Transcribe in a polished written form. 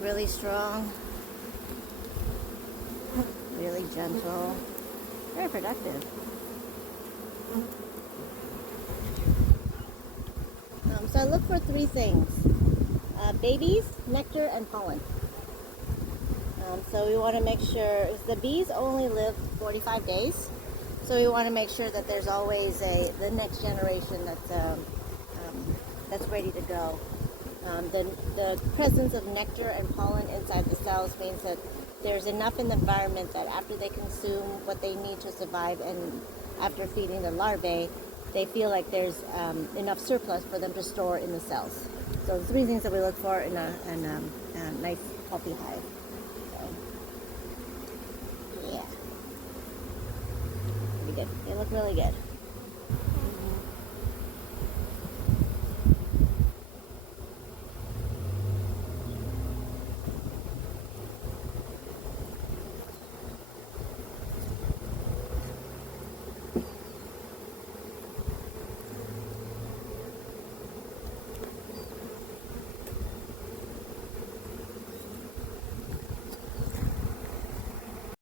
really strong, really gentle, very productive. So I look for three things: babies, nectar, and pollen. So we want to make sure the bees only live 45 days. So we want to make sure that there's always the next generation that's ready to go. The presence of nectar and pollen inside the cells means that there's enough in the environment that after they consume what they need to survive, and after feeding the larvae, they feel like there's enough surplus for them to store in the cells. So the three things that we look for in a nice healthy hive. So, yeah, pretty good. They look really good.